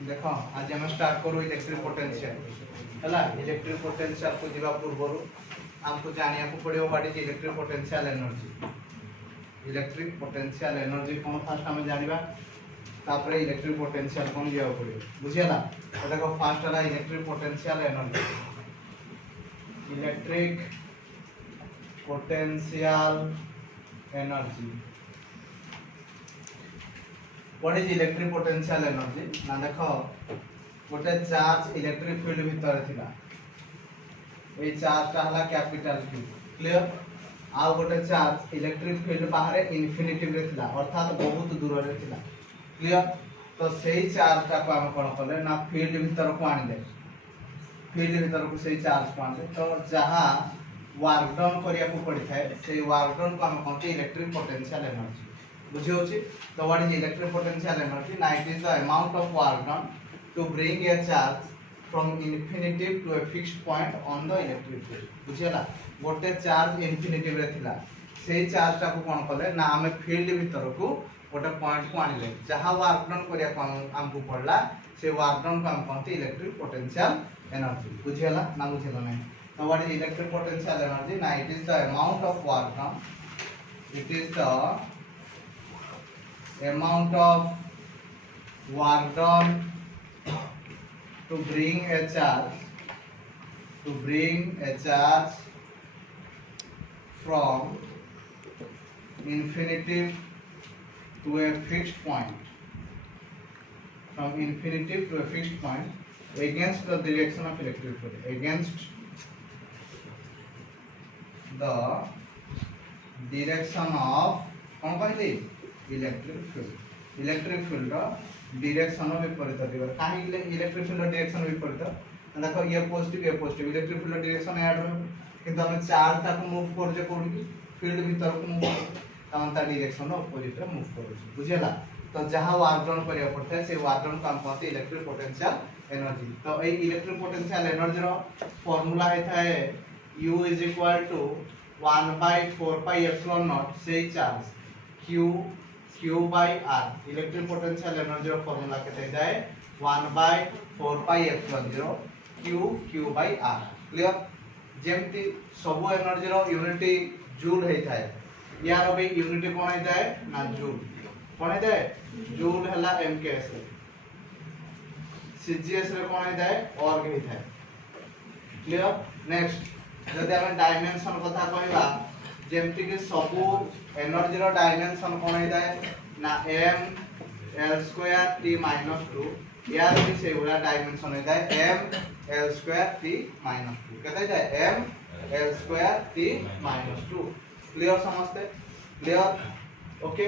देख आज आम स्टार्ट करूँ इलेक्ट्रिक पोटेंशियल है। इलेक्ट्रिक पोटेंशियल को जीवा पूर्व आमको जानिया पड़ो what is electric potential energy. Electric potential energy कौन फास्ट आम जाना तापर इलेक्ट्रिक पोटेंशियल कौन जावा पड़ो बुझीगला। तो देखो फास्ट है electric potential energy. Electric potential energy what is electric potential energy ना देख गोटे चार्ज इलेक्ट्रिक फील्ड भितर थिला ए चार्जटा हला कैपिटल Q क्लियर। आ गोटे चार्ज इलेक्ट्रिक फील्ड बाहर इनफिनिटी रे थिला अर्थात बहुत दूर रे थिला क्लियर। तो सेही चार्जटा को हम कोन करले ना फील्ड भितर को आनिले फील्ड भितर को सेही चार्ज को आनिले तो जहां वर्क डन करिया को पड़ी थाए सेही वर्क डन को हम कहते इलेक्ट्रिक पोटेंशियल एनर्जी बुझी होची। तो what is electric potential energy ना it is the amount of work done to bring a charge from infinity to a fixed point on the electric field बुझीला। गोटे charge infinity रे थिला सेही चार्जटा को कोन करले ना हमें फील्ड भीतर को गोटे पॉइंट को आनिले जहां वर्क डन करिया को हमको पड़ला से वर्क डन को हम कहते इलेक्ट्रिक पोटेंशियल एनर्जी बुझीला ना बुझीला नहीं। तो what is electric potential energy ना it is the amount of work done it is the amount of work done to bring a charge from infinity to a fixed point against the direction of electric field against the direction of कौन कहली electric field direction विपरीत दिगो काहे electric field direction विपरीत देखो ये positive electric field direction add रह किंतु हम चार्ज ताको मूव कर जे कोन की फील्ड भीतर को मूव तमन ता डायरेक्शन ऑपोजिट रे मूव करू बुझिला। तो जहां वर्क डन करिया पड़ता है से वर्क डन को हम कहते इलेक्ट्रिक पोटेंशियल एनर्जी। तो ए इलेक्ट्रिक पोटेंशियल एनर्जी रो फार्मूला है थाए U = 1/4 pi epsilon naught से charge Q by R electric potential energy रो फार्मूला केते जाय 1/4 pi epsilon 0 Q by R clear. जेमती सब एनर्जी रो यूनिटी जूल हे थाए यार भी यूनिटी कोन हे थाए ना जूल कोन हे थाए जूल हला MKS रे CGS रे कोन हे थाए ऑर्ग हे थाए क्लियर। नेक्स्ट जदि हम डायमेंशन कथा कहबा जेमती कि सबु एनर्जी रो डायमेंशन कोन हे थाए ना m L² T -2 यार भी से वाला डायमेंशन हे थाए m L² T -2 कहता है m L² T -2 क्लियर समझते क्लियर ओके।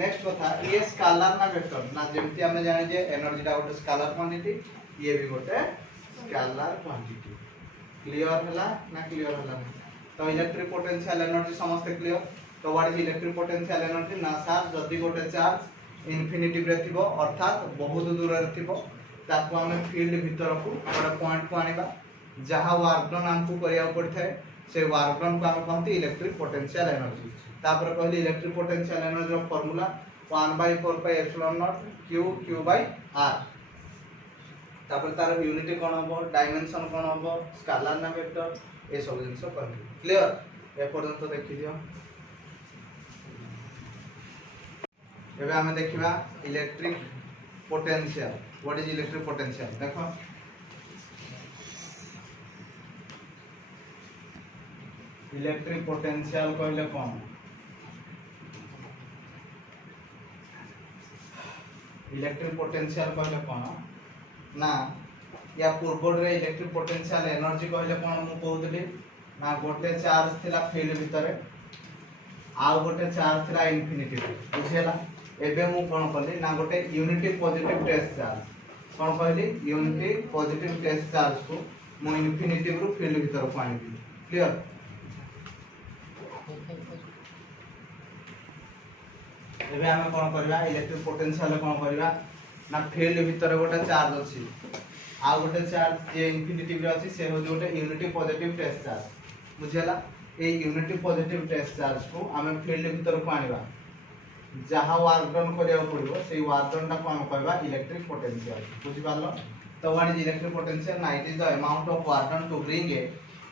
नेक्स्ट कथा ये स्केलर ना वेक्टर ना जेमती हम जानि जे एनर्जी दा गोटे स्केलर क्वांटिटी ये भी गोटे स्केलर क्वांटिटी क्लियर हला ना क्लियर हला। तो इलेक्ट्रिक पोटेंशियल एनर्जी समझते क्लियर। तो what is electric potential energy ना सर जदी गोटे चार्ज इनफिनिटी रे थिबो अर्थात बहुत दूर रे थिबो ताको हम फील्ड भीतर को गोटे पॉइंट को आनिबा जहां वर्क डन हमको करिया पड़थाय से वर्क डन को हम कहते इलेक्ट्रिक पोटेंशियल एनर्जी। तापर कहली इलेक्ट्रिक पोटेंशियल एनर्जी रो formula 1/4 pi epsilon naught Q by R। तापर तार यूनिट कोन होबो डायमेंशन कोन होबो स्केलर ना वेक्टर ए सब जिंस कहली क्लियर। ए पर्यंत देखि दियो एबे हमें देखिबा electric potential what is electric potential. देखो इलेक्ट्रिक पोटेंशियल कहले कोन इलेक्ट्रिक पोटेंशियल कहले कोन ना या पूर्व रे इलेक्ट्रिक पोटेंशियल एनर्जी कहले कोन मु कहउतली ना गोटे चार्ज थिला फील्ड भितरे आ गोटे चार्ज थिला इनफिनिटी बुझियला। एबे मु कोन करली ना गोटे यूनिटी पॉजिटिव टेस्ट चार्ज कोन कहली यूनिटी पॉजिटिव टेस्ट चार्ज को मु इनफिनिटी रो फील्ड भीतर को आनी क्लियर। एबे हम कोन करबा इलेक्ट्रिक पोटेंशियल कोन करबा ना फील्ड भीतर गोटे चार्ज अछि आ गोटे चार्ज जे इनफिनिटी रे अछि से हो गोटे यूनिटी पॉजिटिव टेस्ट चार्ज बुझियला। ए यूनिटी पॉजिटिव टेस्ट चार्ज को हम फील्ड भीतर को आनिबा जहाँ वर्क डन करिया पड़िबो सेही वर्क डन को हम कहबा इलेक्ट्रिक पोटेंशियल बुझि पारलो। तो व्हाट इज इलेक्ट्रिक पोटेंशियल? ना it is the amount of work done to bring a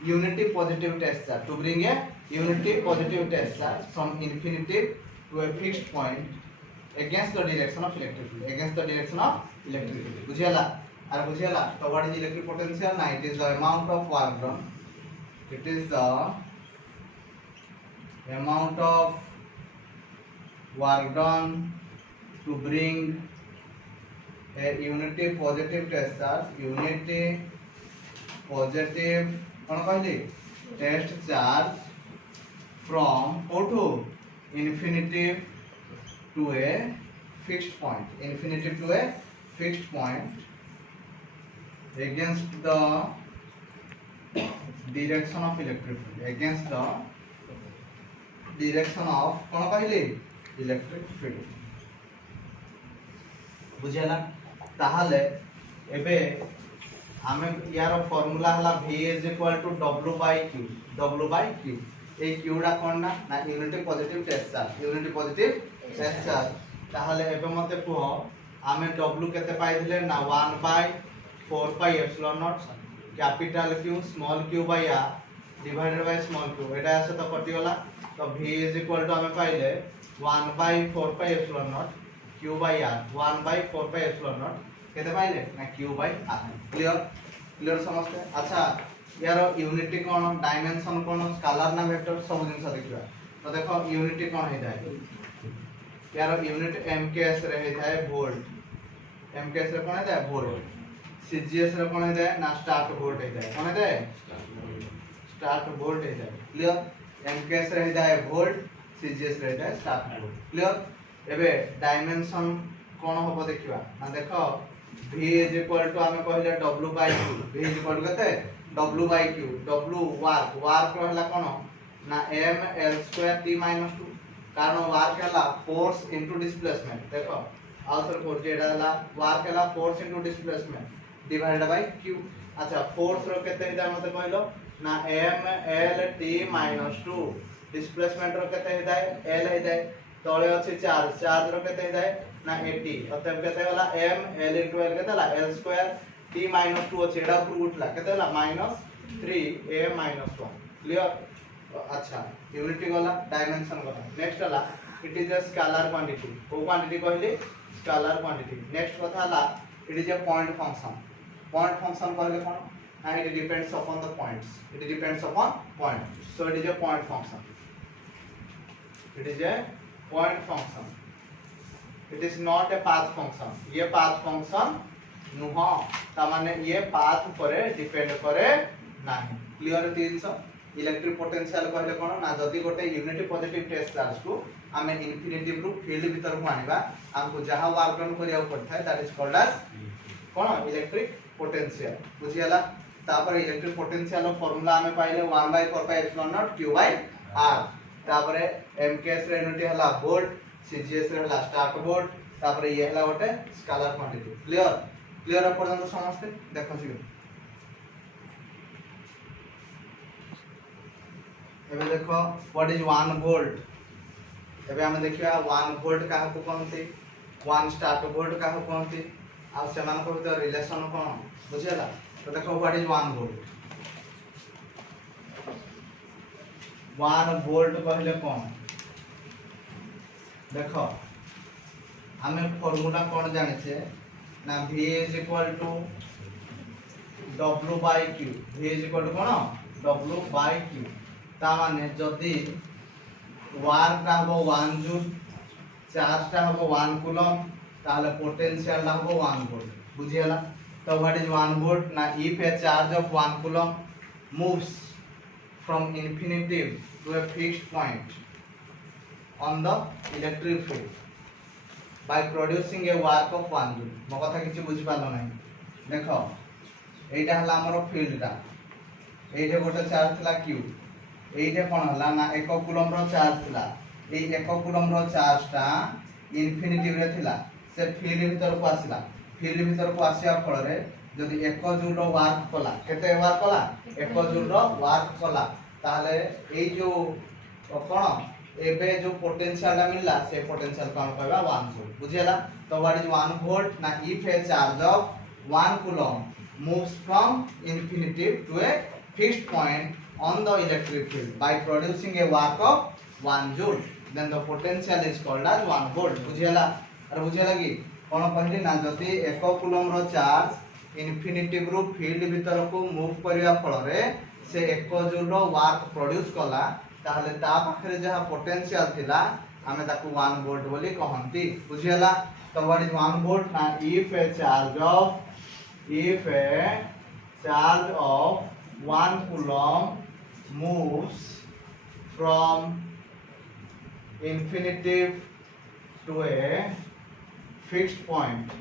unity positive test charge, to bring a unity positive test charge from infinity to a fixed point against the direction of electric field, against the direction of electric field बुझियाला आर बुझियाला। तो what is electric potential? ना it is the amount of work done, it is the amount of work done to bring a unity positive test charge, unity positive कौन कहली test charge from to infinity to a fixed point, infinity to a fixed point against the direction of electric field, against the direction of कौन कहली electric field बुझेला। ताहले एबे आमे यार formula हला v is equal to w by q, w by q A q डा कोन ना unity positive test charge, unity positive test charge. ताहले एबे मते कुहो आमे w केते पाई दिले ना 1 by 4 pi epsilon naught capital q small q by r divided by small q, एटा आसे तो कटि गला। तो v is equal to आमे पाइले 1 by 4 pi epsilon naught q by r, 1 by 4 pi epsilon naught केते पाइले ना q by r। Clear clear समझते? अच्छा यार यूनिटी कोन, डायमेंशन कोन, स्केलर ना वेक्टर सब जिंस देखिबा। तो देखो यूनिटी कोन हे जाय यार यूनिट mks रे हे जाय वोल्ट, mks रे कोन हे जाय वोल्ट, cgs रे कोन हे जाय ना स्टार्ट वोल्ट हे जाय, कोन हे जाय स्टार्ट वोल्ट हे जाय। क्लियर mks रे हे जाय वोल्ट, cgs रे हे जाय स्टार्ट वोल्ट। क्लियर एबे डायमेंशन कोन होबो देखिबा ना। देखो v is equal to आमे कहले w by q, v is equal to कते w by q, w work, work रहला कोन ना m l square t minus 2 कारण वर्क हला फोर्स इनटू डिस्प्लेसमेंट। देखो आउटर फोर्स जेडा हला वर्क हला force into displacement divided bye q। अच्छा force रो केते हिदा मते कहलो ना m l t minus 2, displacement रो केते हिदा l हिदा तळे अछि चार्ज, चार्ज रो केते हिदा ना 80 अतः केते होला m l into l केते होला l square t minus 2 अछि एडा ऊपर उठला केते होला -3 a minus 1। क्लियर। अच्छा यूनिटी गला, डायमेंशन गला। नेक्स्ट होला it is a scalar quantity, को क्वांटिटी कहली स्केलर क्वांटिटी। नेक्स्ट कथा होला it is a point function, point function कहले कोन ना it depends upon the points, it depends upon point, so it is a point function, it is a point function, it is not a path function. ये path function नुह ता माने ये path पर depend करे नाही। क्लियर 300 इलेक्ट्रिक पोटेंशियल कहले कोन ना जदी गोटे यूनिटी पॉजिटिव टेस्ट चार्ज को आमे इनफिनिटी रु फील्ड भीतर को आनिबा हमको जहां वर्क डन करिया पड़ता है दैट इज कॉल्ड एज कोन इलेक्ट्रिक पोटेंशियल बुझियाला। तापर इलेक्ट्रिक पोटेंशियल रो फार्मूला आमे पाइले 1/4 pi epsilon naught q by r। तापर mks रे यूनिट हला वोल्ट, cgs रे हला स्टार्ट वोल्ट, तापर ये हला गोटे स्केलर क्वांटिटी। क्लियर क्लियर पर्यंत समझते देखो छि। एबे देखो व्हाट इज 1 वोल्ट। एबे हम देखिया 1 वोल्ट काहा को कहंती, 1 स्टार्ट वोल्ट काहा को कहंती आ सेमान को भीतर रिलेशन कोन बुझियला। तो देखो व्हाट इज 1 वोल्ट, 1 वोल्ट कहले कोन देखो हमें फार्मूला कोन जाने छे ना v is equal to w by q, v is equal to cone w by q। ता माने जदी वर्क ता हो 1 जूल, चार्ज ता हो 1 कूलम, ताले पोटेंशियल ता हो 1 वोल्ट बुझियला। तो व्हाट इज 1 वोल्ट ना if a charge of 1 coulomb moves from infinity to a fixed point on the electric field by producing a work of 1 joule। मो कथा किछि बुझि पालो नै। देखो एटा हला हमर फील्ड ता, एठे गोटे चार्ज थला q, एठे कोन हला ना 1 कूलम रो चार्ज थला, ए 1 कूलम रो चार्ज ता इंफिनिटी रे थला, से फील्ड भीतर को आसिला, फील्ड भीतर को आसिया फल रे जदि 1 जूल रो वर्क कला, केते वर्क कला 1 जूल रो वर्क कला, ताले ए जो कोन एबे जो पोटेंशियल ला मिलला से पोटेंशियल को हम कहबा 1 जूल बुझियला। तो व्हाट इज 1 वोल्ट ना if a charge of 1 coulomb moves from infinitive to a fixed point on the electric field by producing a work of 1 joule, then the potential is called as 1 volt बुझियला। अरे बुझियला कि कोन कहली ना जति 1 coulomb रो charge infinitive रु field भीतर को move करिया फल रे से 1 जूल रो वर्क प्रोड्यूस कला ताहले ता पाखरे जहा पोटेंशियल थिला हमें ताकू 1 वोल्ट बोली कहंती बुझियला। तो व्हाट इज 1 वोल्ट ना if a charge of 1 coulomb moves from infinitive to a fixed point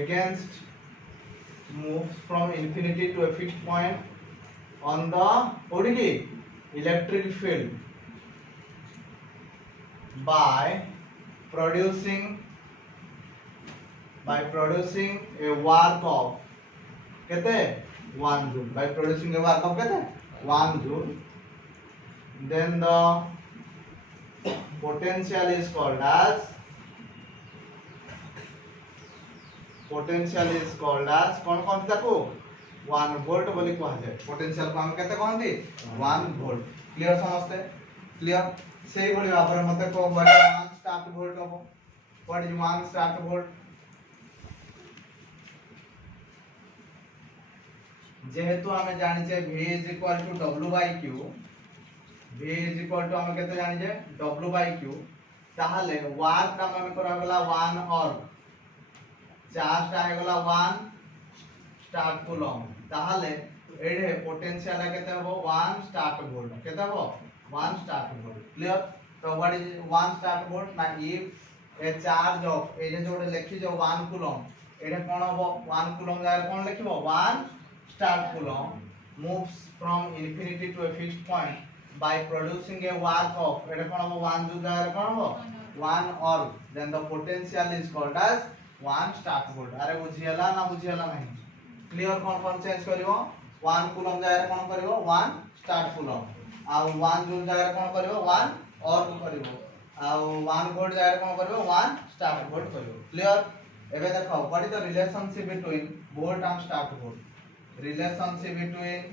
against moves from infinity to a fixed point on the electric field by producing a work of kete 1 joule by producing a work of kete 1 joule, then the potential is called as कौन कौन ताको 1 volt बोली कहा जाए। Potential को हम केते कहंती 1 volt clear समझते क्लियर सेही बोली भाबरे मते को 1 स्टार्ट वोल्ट हबो व्हाट इज 1 स्टार्ट वोल्ट जेहेतु हमें जानि छे v = w/q v = हम केते जानि छे w/q ताहले वर्क का मन करा गला 1 और चार्ज आ गला 1 स्टार्ट कूलम ताहले एडे पोटेंशियल केते हबो 1 स्टार्ट वोल्ट केते हबो 1 स्टार्ट वोल्ट क्लियर। तो व्हाट इज 1 स्टार्ट वोल्ट ना इफ ए चार्ज ऑफ ए जे जोडे लिखि जो 1 कूलम एडे कोन हबो 1 कूलम जाय कोन लिखिबो 1 start coulomb moves from infinity to a fixed point by producing a work of एटा कोन हो 1 joule जाय कोन हो 1 और then the potential is called as 1 start volt। अरे बुझियला ना बुझियला नहीं क्लियर कोन चेंज करिवो 1 कूलम जाय कोन करिवो 1 स्टार्ट कूलम आ 1 joule जाय कोन करिवो 1 और करिवो आ 1 volt जाय कोन करिवो 1 स्टार्ट volt करिवो क्लियर। एबे देखो what is the relationship between volt and start volt relationship between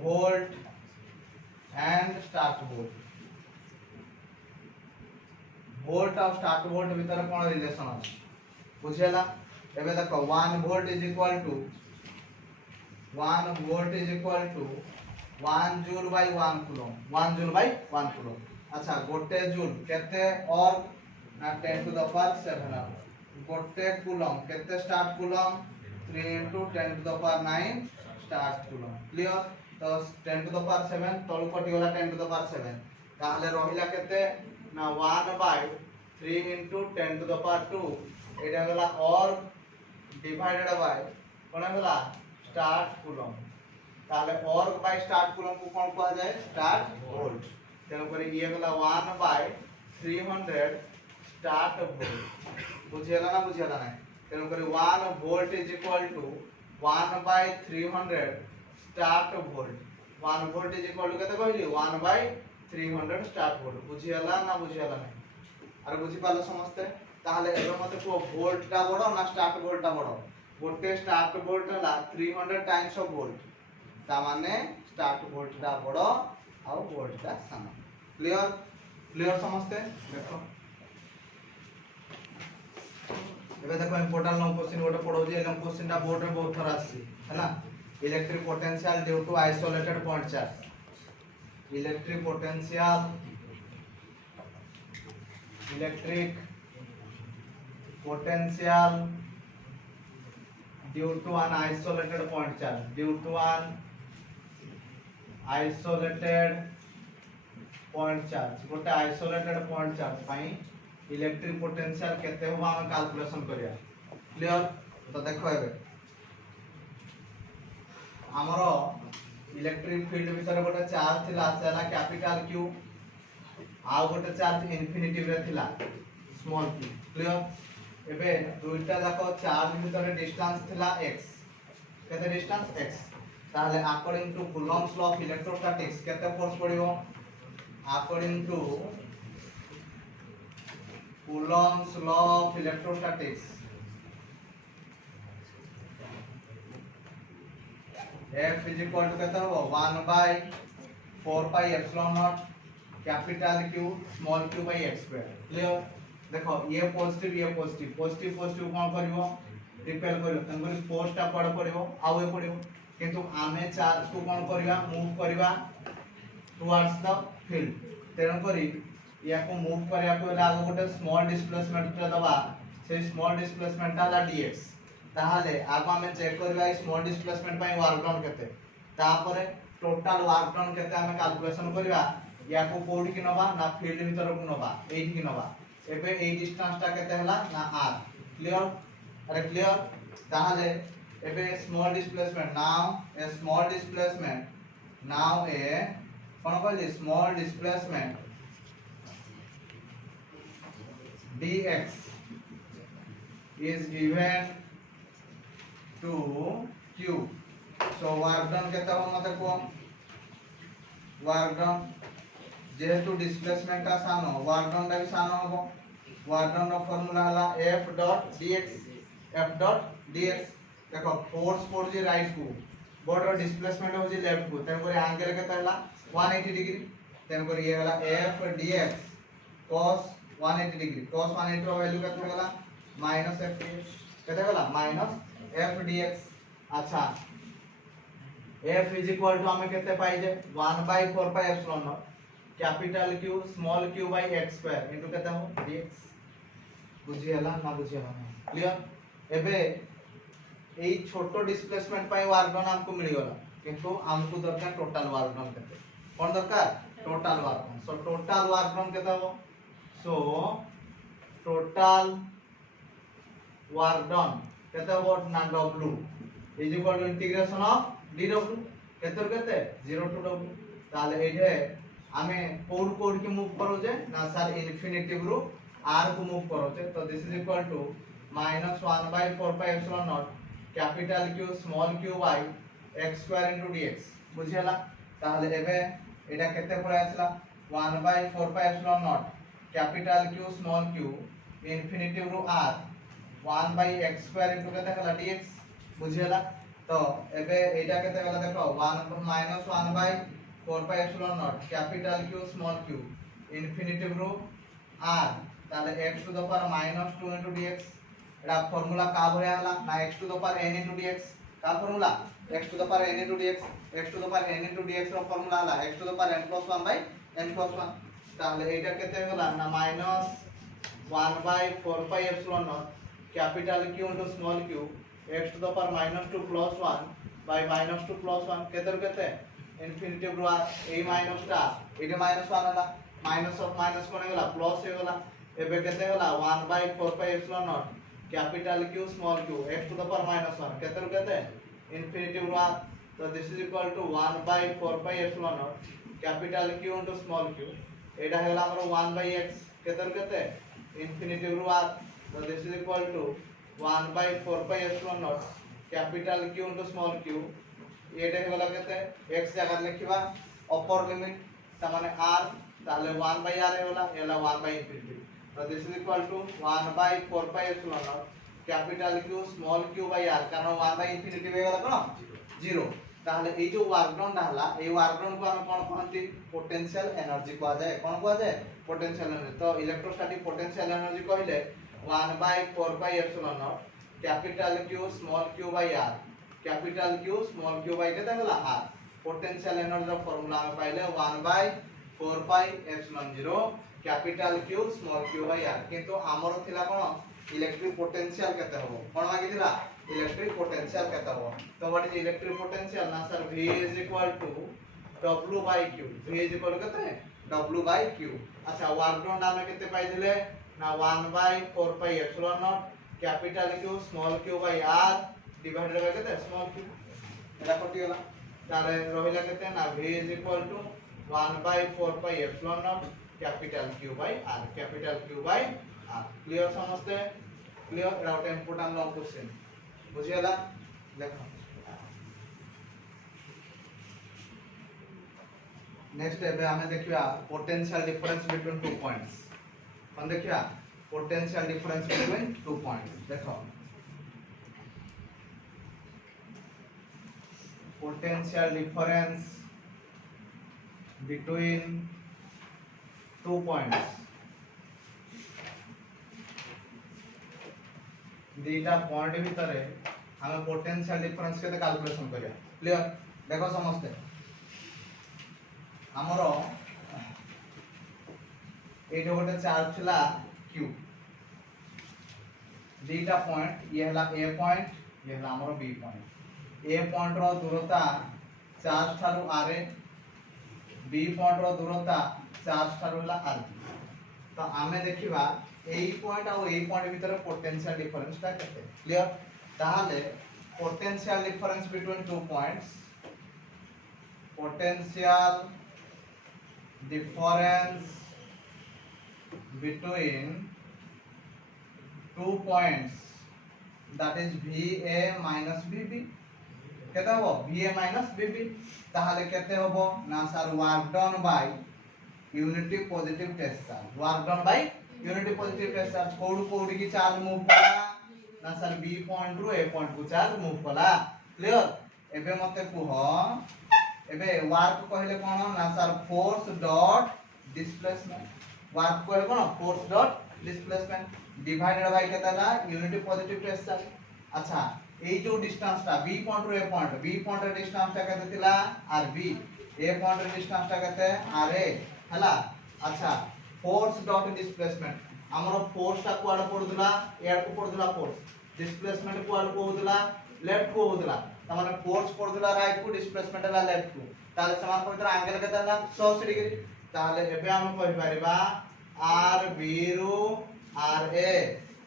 volt and start volt volt और start volt भीतर कोन रिलेशन अछि बुझेला। एबे देखो 1 volt is equal to 1 joule by 1 coulomb 1 joule by 1 coulomb। अच्छा गोटे जूल केते और ना 10 to the power 7 गोटे कूलम केते start coulomb 3 into 10 to the power 9 start coulomb clear. तो 10 to the power 7 तळु कटि गला 10 to the power 7 ताहले रहिला केते ना 1/3 into 10 to the power 2 एटा गला और डिवाइडेड बाय कोन गला स्टार्ट कूलम ताहले और बाय स्टार्ट कूलम को कोन कहा जाय स्टार्ट वोल्ट तेन पर ये गला 1/300 स्टार्ट वोल्ट बुझियला ना बुझियला ना तेन कर 1 volt is equal to 1/300 stat volt 1 volt is equal to केते कहली 1/300 स्टार्ट वोल्ट बुझियला ना बुझियला ना अरे बुझि पालो समझते ताहले एबे मते को वोल्ट टा बडो ना स्टार्ट वोल्ट टा बडो गोटे स्टार्ट वोल्ट ला 300 टाइम्स ऑफ वोल्ट ता माने स्टार्ट वोल्ट टा बडो और वोल्ट टा साना क्लियर क्लियर समझते देखो। एबे देखो इंपोर्टेंट लॉन्ग क्वेश्चन गोटे पढौ जे लॉन्ग क्वेश्चन ता बोर्ड रे बहुत थरा आसी हैना electric potential due to isolated point charge electric potential due to an isolated point charge गोटे आइसोलेटेड पॉइंट चार्ज पई इलेक्ट्रिक पोटेंशियल केते हो हम कैलकुलेशन करिया क्लियर। तो देखो एबे हमरो इलेक्ट्रिक फील्ड भीतर गोटे चार्ज थिला सेला कैपिटल Q आ गोटे चार्ज इन्फिनिटी रे थिला स्मॉल q क्लियर। एबे दुईटा जाको चार्ज भीतर डिस्टेंस थिला x केते डिस्टेंस x ताहले according to Coulomb's law of electrostatics केते फोर्स पड़िबो according to Coulomb's law of electrostatics F is equal to कहता हो 1 by 4 pi epsilon naught capital Q small q by x square clear देखो ये positive positive कौन करिवो repel करिवो तंगरी force ता पड़ पड़िवो आउ ए पड़िवो किंतु आमे चार्ज को कौन करिवा मूव करिवा टुवर्ड्स द फील्ड तेन करी या को मूव करिया को आगो गोटे स्मॉल डिस्प्लेसमेंट दबा से स्मॉल डिस्प्लेसमेंट ता dx ताहले आगो हमें चेक करबा स्मॉल डिस्प्लेसमेंट पई वर्क डन केते तापरे टोटल वर्क डन केते हमें कैलकुलेशन करबा या को कोडी कि नबा ना फील्ड भीतर को नबा एठी कि नबा एबे ए डिस्टेंस ता केते हला ना r क्लियर अरे क्लियर ताहले एबे स्मॉल डिस्प्लेसमेंट नाउ ए स्मॉल डिस्प्लेसमेंट नाउ ए कोन कहली small displacement dx is given to q so work done केता हो मते को वर्क डन जेहेतु डिस्प्लेसमेंट का सानो वर्क डन भी सानो हो वर्क डन रो फार्मूला हला f डॉट dx देखो फोर्स पड़ जे राइट को बॉर्डर डिस्प्लेसमेंट हो जे लेफ्ट को तेन पर एंगल केता हला 180 डिग्री तेन पर ये हला f dx cos 180 degree cos 180 रो वैल्यू केता हला माइनस f dx केता हला माइनस f dx अच्छा f इज इक्वल टू हमें केते पाई जे 1 by 4 pi epsilon naught capital q small q by x square into केते हो dx बुझी हला ना बुझी हला क्लियर एबे एई छोटो डिस्प्लेसमेंट पाई वर्क डन हमको मिल गला किंतु हमको दरकार टोटल वर्क डन केते कोन दरकार total work done so total work done केते हो सो टोटल वर्क डन केते हो ना w is equal to integration of dw केते केते 0 टू w ताले एठे हमें कोड के मूव करो जे ना सर इन्फिनिटी रो r को मूव करो जे तो this is equal to -1 by 4 pi epsilon naught capital q small q by x square into dx बुझियला ताले एबे एटा केते पळे आसला 1 by 4 pi epsilon naught capital q small q infinity रो r 1 by x square into केते हला dx बुझियला तो एबे एटा केते गला देखो 1 -1 by 4 pi epsilon naught capital q small q infinity रो r ताले x to the power -2 into dx एटा फार्मूला का भया हला ना x to the power n into dx का formula x to the power n into dx x to the power n into dx रो formula हला x to the power n plus 1 by n plus 1 ताले एटा केते गला ना -1 by 4 pi epsilon naught capital q into small q x to the power -2 plus 1 by -2 plus 1 केते infinity row a minus टा एटे -1 हला minus of minus कोन गला plus हे गला एबे केते गला 1 by 4 pi epsilon naught capital q small q x to the power -1 केते infinity रो तो this is equal to 1 by 4 pi epsilon naught capital q into small q एटा हेला हमरो 1 by x केते इन्फिनिटी रो तो this is equal to 1 by 4 pi epsilon naught capital q into small q एटा हेला केते x जगह लिखिबा अपर लिमिट त माने r ताले 1 by r हेला एला 1 by infinity तो this is equal to 1 by 4 pi epsilon naught capital q small q by r कारण 1 by infinity हे गला कोन 0 ताले ए जो वर्क डन हला ए वर्क डन को हम कोन कहंती पोटेंशियल एनर्जी को जाय कोन को जाय पोटेंशियल एनर्जी तो इलेक्ट्रोस्टैटिक पोटेंशियल एनर्जी कहले 1 by 4 pi epsilon naught capital q small q by r capital q small q by केते हला r पोटेंशियल एनर्जी रो फार्मूला में पाइले 1 by 4 pi epsilon 0 capital q small q by r किंतु हमर थिला कोन electric potential केते हो कोन मागी थिला इलेक्ट्रिक पोटेंशियल केते हो तो व्हाट इज इलेक्ट्रिक पोटेंशियल ना sir v is equal to w by q v is equal to केते w by q अच्छा वर्क डन नाम केते पाई दिले ना 1 by 4 pi epsilon naught capital q small q by r divided by केते small q एला कटि गला तारे रहिला केते ना v is equal to 1 by 4 pi epsilon naught capital q by r capital q by r clear समझते clear एटा इंपोर्टेंट लॉन्ग क्वेश्चन बुझियला देखो नेक्स्ट एबे हमें देखिया potential difference between two points कौन देखिया potential difference between two points देखो potential difference between two points दीटा point भितर हमें पोटेंशियल डिफरेंस के कैलकुलेशन करिया क्लियर देखो समझते हमरो ये जो गोटे चार्ज थिला q दीटा पॉइंट ये हला a पॉइंट ये हला हमरो b पॉइंट a पॉइंट रो दूरता चार्ज थारु r b पॉइंट रो दूरता चार्ज थारु हला r तो आमे देखिबा ए पॉइंट और ए पॉइंट भीतर पोटेंशियल डिफरेंस ता केते क्लियर ताहाले potential difference between two points potential difference between 2 points that is VA minus VB केते हो VA minus VB ताहाले केते होबो ना sir work done by unity positive test charge work done by unity positive test charge कोड की charge move कला ना sir B point रु ए पॉइंट को चार्ज मूव कला क्लियर एबे मते कुह एबे वर्क कहले कोन ना sir force dot displacement work कहले कोन force dot displacement divided by केताला यूनिटी पॉजिटिव टेस्ट चार्ज अच्छा ए जो डिस्टेंस ता बी पॉइंट रु ए पॉइंट बी पॉइंट रे डिस्टेंस ता केते थिला आर बी ए पॉइंट रे डिस्टेंस ता केते आर ए हला अच्छा फोर्स डॉट डिस्प्लेसमेंट हमरो फोर्स ता कुआड पडुला एड को पडुला फोर्स डिस्प्लेसमेंट कुआड को होतला लेफ्ट को होतला त माने फोर्स पडुला राइट को डिस्प्लेसमेंट ला लेफ्ट को ताले समान पवित्र एंगल केते ला 180 डिग्री ताले एबे हम कहि परिबा आर बी रु आर ए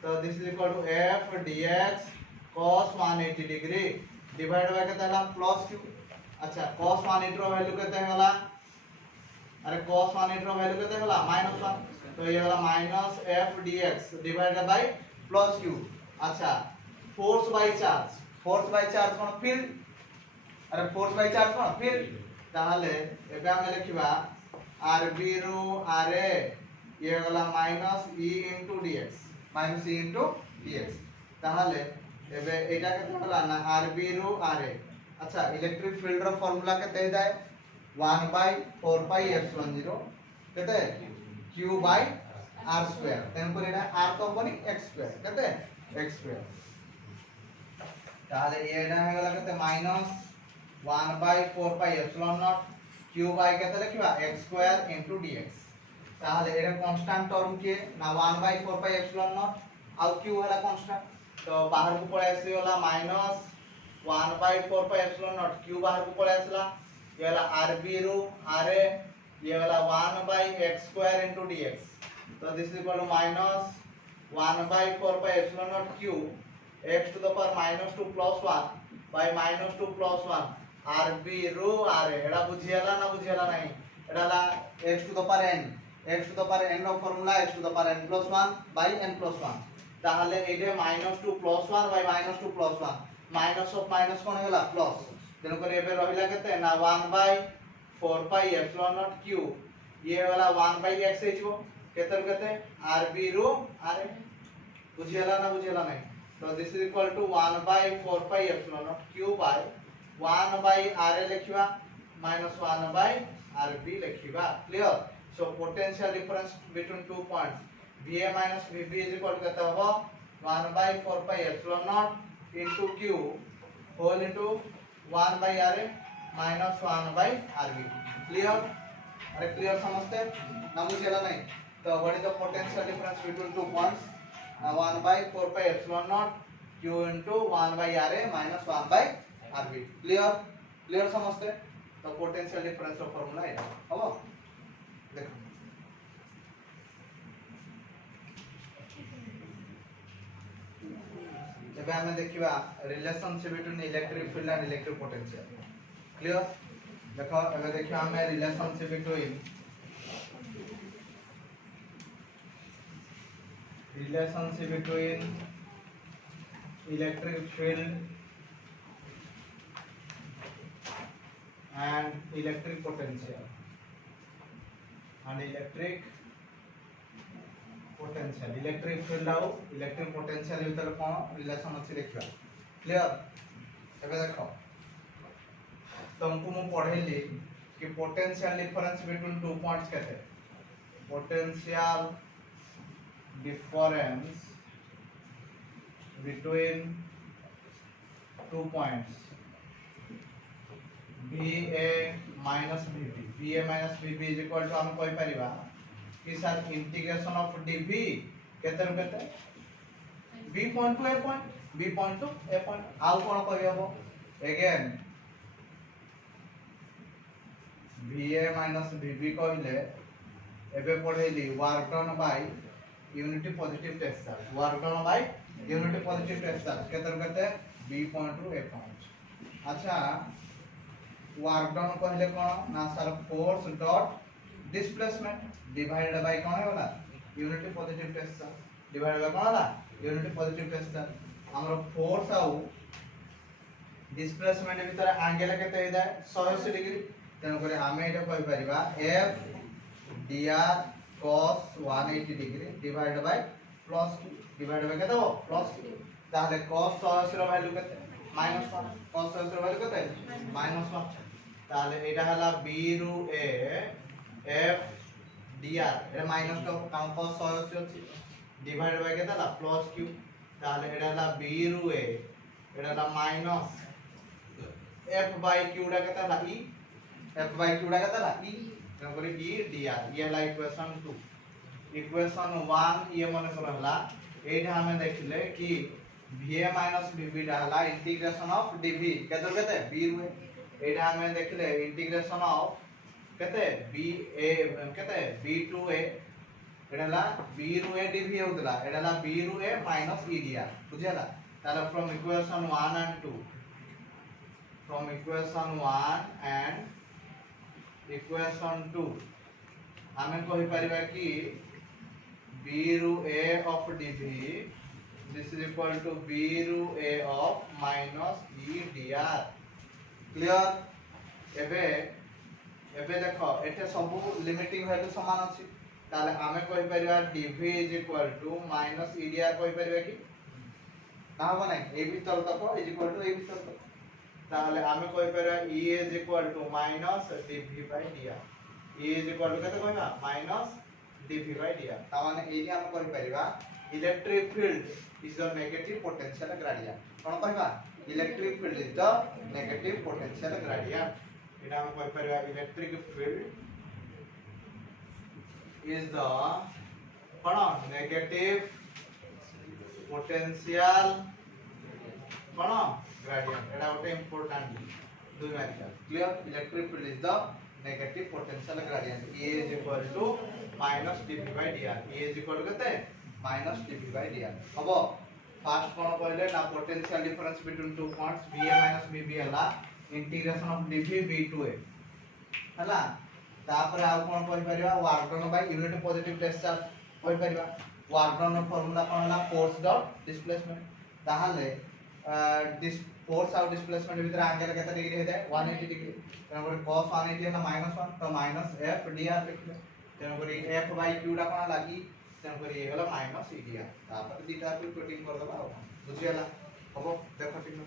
तो this is equal to F dx cos 180 degree divide by केते ला प्लस q अच्छा cos 180 रो वैल्यू केते होला अरे cos 180 रो वैल्यू केते होला -1 तो ये होला -f dx divided by plus q अच्छा फोर्स बाय चार्ज कोन फील्ड अरे फोर्स बाय चार्ज कोन फील्ड ताहले एबे हम लिखिबा rb रो ra ये होला -e/dx ताहले एबे एटा केते होला ना rb रो ra अच्छा इलेक्ट्रिक फील्ड रो फार्मूला केते जाय 1/4 पाई एप्सिलॉन 0 केते q बाय r स्क्वायर तेन पर एटा r तो बनी x स्क्वायर केते x स्क्वायर ताहले एटा हे गला केते -1/4 pi epsilon naught q by केते लिखिबा x स्क्वायर इनटू dx ताहले एटा कांस्टेंट टर्म के ना 1/4 पाई एप्सिलॉन नॉट आ q हला कांस्टेंट तो बाहर को पळे आसी होला -1/4 पाई एप्सिलॉन नॉट q बाहर को पळे आसला ये वाला rb रो ra ये वाला 1/x स्क्वायर इनटू dx तो this is equal to -1/4 pi epsilon naught q x to the power -2 + 1 by -2 + 1 rb रो ra एडा बुझियाला ना बुझियाला नहीं एडाला x to the power n नो formula x to the power n + 1 by n + 1 ताहले एडे -2 + 1 बाय -2 + 1 माइनस ऑफ माइनस कोन होला प्लस तेनो करे एबे रहिला केते ना 1/4 पाई एप्सिलॉन नॉट q ये वाला 1/x हेजो केतर केते rb रो ra बुझियाला ना बुझियाला नहीं तो this is equal to 1/4 pi epsilon naught q by 1/ra लिखिबा -1/rb लिखिबा clear so potential difference between two points va vb is equal to केते होबो 1/4 pi epsilon naught into q whole into 1/ra minus 1/rb clear अरे clear समझते ना बुझेला नहीं तो what is the potential difference between two points 1/4 pi epsilon naught q into 1/ra minus 1/rb clear समझते तो पोटेंशियल डिफरेंस का formula है हबो देखो एबे हमें देखिबा relationship between electric field and electric potential clear देखो एबे देखियो हमें relationship between electric field and electric potential and electric potential. Electric field आउ electric potential भीतर कौन रिलेशन अच्छी देखिबा क्लियर एबे देखो तुमको मु पढ़ेली कि potential difference between two points कहते potential difference between two points VA minus VB VA minus VB is equal to हम कोई परिबा कि सर इंटीग्रेशन ऑफ dV केते रु केते B point to A point B point to A point आउ कोन कहि हबो अगेन VA minus VB कहले एबे पढेली work done by unity positive test charge work done by unity positive test charge केते रु केते B point to A point अच्छा वर्क डन कहले कोन ना sir force dot displacement divided by कोन होला unity positive test charge divided by कोन होला यूनिटी पॉजिटिव टेस्ट चार्ज हमरो फोर्स आउ डिस्प्लेसमेंट भीतर एंगल केते हेदा 180 डिग्री तेन करे हमें एटा कहि परिबा F dr cos 180 degree divided by plus divided by केते हो प्लस ताहले cos 180 रो वैल्यू केते -1 cos 180 रो वैल्यू केते -1 ताहले एटा हला b रु a f dr Etah minus तो काम cos 180 अछि डिवाइडेड बाय केते हला प्लस q ताहले एटा हला b रु a एटा हला माइनस f बाय q डा केते हला e f बाय q डा केते हला e तेन करे e dr ये हला इक्वेशन 2 इक्वेशन 1 ये मन कर हला एटा हमें देखले कि va vb डा हला इंटीग्रेशन ऑफ dv केते केते b रु a एटा हमें देखले इंटीग्रेशन ऑफ केते b a केते b टू a एटा हला b रु a dv होतला एटा हला b रु a माइनस e dr बुझियला ताला from equation 1 and 2 from equation 1 and equation 2 हमें कहि परिबा कि b रु a of dv this is equal to b रु a of minus e dr clear एबे एबे देखो एटे सब लिमिटिंग वैल्यू समान अछि ताले हमें कहि परिबा dv is equal to minus e dr कहि परिबा कि ना हो नै ए भीतर तक is equal to ए भीतर तक ताले हमें कहि परिबा e is equal to minus dv by dr e is equal to केते कहबा minus dv by dr ता माने एही हम कहि परिबा electric field is the negative potential gradient कोन कहबा electric field is the negative potential gradient एटा हम कहि परिबा इलेक्ट्रिक फील्ड इज द कोन नेगेटिव पोटेंशियल कोन ग्रेडियंट एटा ओटे इंपोर्टेंट दुई mark clear electric field is the negative potential gradient E is equal to minus dv by dr E is equal to केते minus dv by dr हबो first कोन कहले ना potential difference between two points va minus vb हला integration of dv b to a हला तापर आ कोन कहि परिबा work done by unit positive test charge कहि परिबा वर्क डन फार्मूला कोन हला फोर्स डॉट डिस्प्लेसमेंट ताहले फोर्स आउट डिस्प्लेसमेंट भीतर एंगल केते डिग्री हेते 180 डिग्री तेन करे cos 180 ना -1 तो माइनस f dr लिखले तेन करे f बाय q डा कोन लागी तेन करे ये हला माइनस e dr तापर दीटा को कोटिंग कर दबा बुझियला हबो देखो ठीक